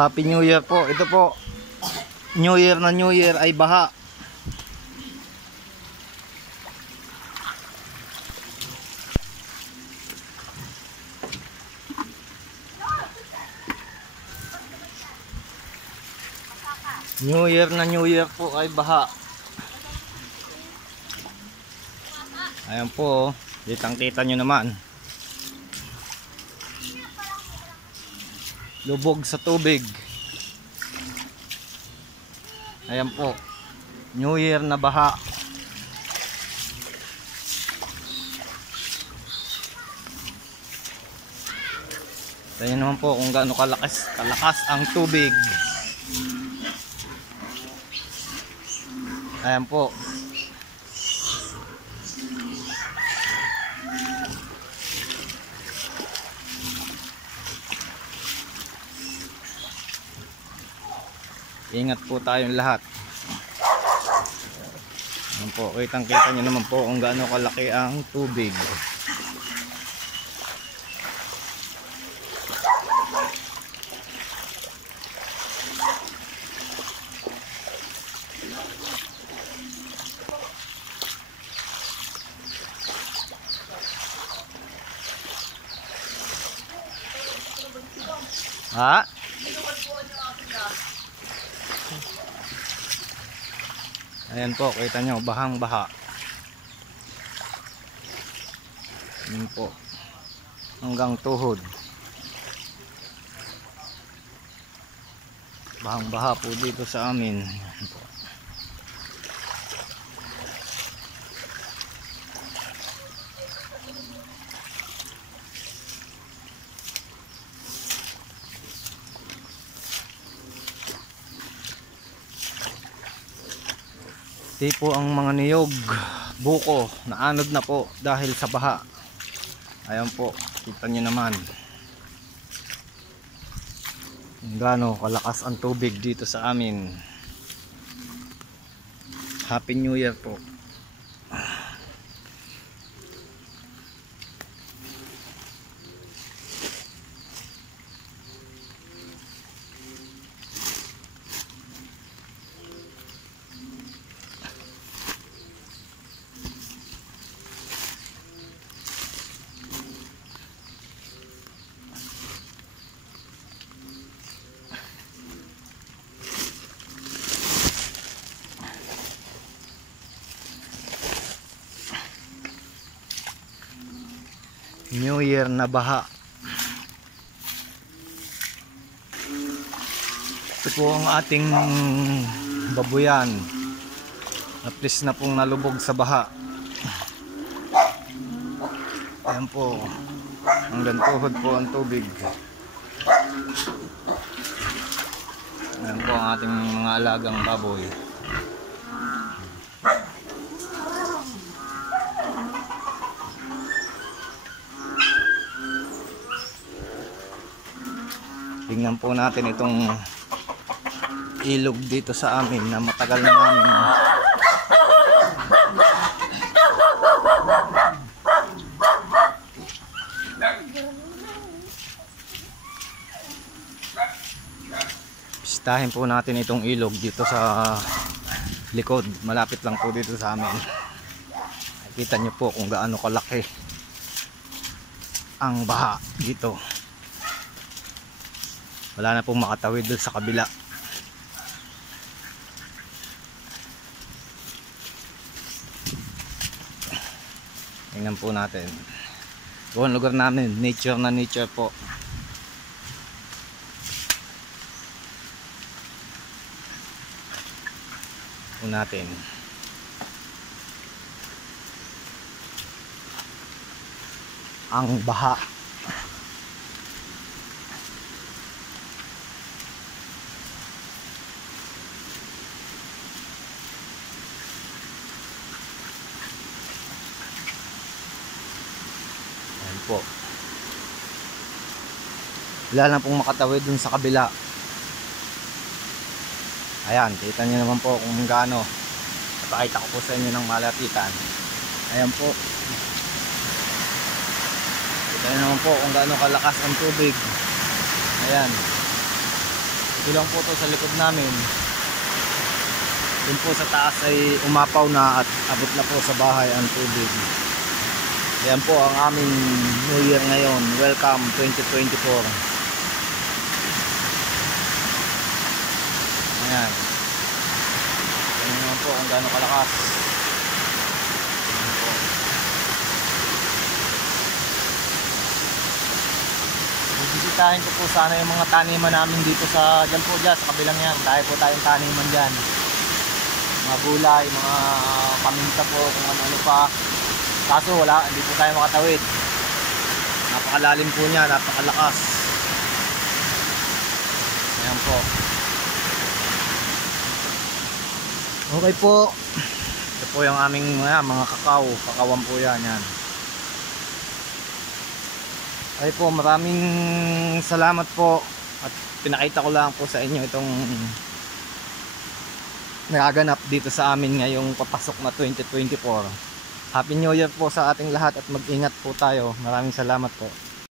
Happy New Year po. Ito po, New Year na New Year ay baha. New Year na New Year po ay baha. Ayan po, kitang-kita nyo naman. Lubog sa tubig. Ayan po, New Year na baha. Tingnan naman po kung gaano kalakas ang tubig. Ayan po. Ingat po tayong lahat. Ayan po, kitang-kita nyo naman po kung gaano kalaki ang tubig. Ha? Ayan po, kita nyo, bahang baha. Ayan po, hanggang tuhod. Bahang baha po dito sa amin. Ayan po. Ito po ang mga niyog, buko, naanod na po dahil sa baha. Ayan po, kita nyo naman. Gaano kalakas ang tubig dito sa amin. Happy New Year po. New Year na baha. Ito po ang ating babuyan. Naplis na pong nalubog sa baha. Ayan po, hanggang tuhod po ang tubig. Ayan po ang ating mga alagang baboy. Tingnan po natin itong ilog dito sa amin na matagal na namin bisitahin po natin itong ilog dito sa likod. Malapit lang po dito sa amin. Nakikita nyo po kung gaano kalaki ang baha dito. Wala na pong makatawid doon sa kabila. Tingnan po natin. Buong lugar namin, nature na nature po. Po natin. Ang baha. Po. Wala na pong makatawid dun sa kabila. Ayan, kita nyo naman po kung gaano. Napakita ko po sa inyo ng malapitan. Ayan po. Kita nyo naman po kung gaano kalakas ang tubig. Ayan. Ito lang po to sa likod namin. Dun po sa taas ay umapaw na at abot na po sa bahay ang tubig. Yan po ang aming New Year ngayon. Welcome 2024. Ayan. Ayan naman po ang gaano kalakas. Ayan po. Bibisitahin ko po sana yung mga taniman namin dito sa dyan po dyan, sa kabilang yan. Dahil po tayong taniman dyan. Mga gulay, mga paminta po, kung ano pa. Kaso wala, hindi po tayo makatawid. Napakalalim po niya, napakalakas. Ayan po. Okay po. Ito po yung aming mga kakawan po yan. Okay po, maraming salamat po. At pinakita ko lang po sa inyo itong nagaganap dito sa amin ngayong papasok na 2024. Happy New Year po sa ating lahat at mag-ingat po tayo. Maraming salamat po.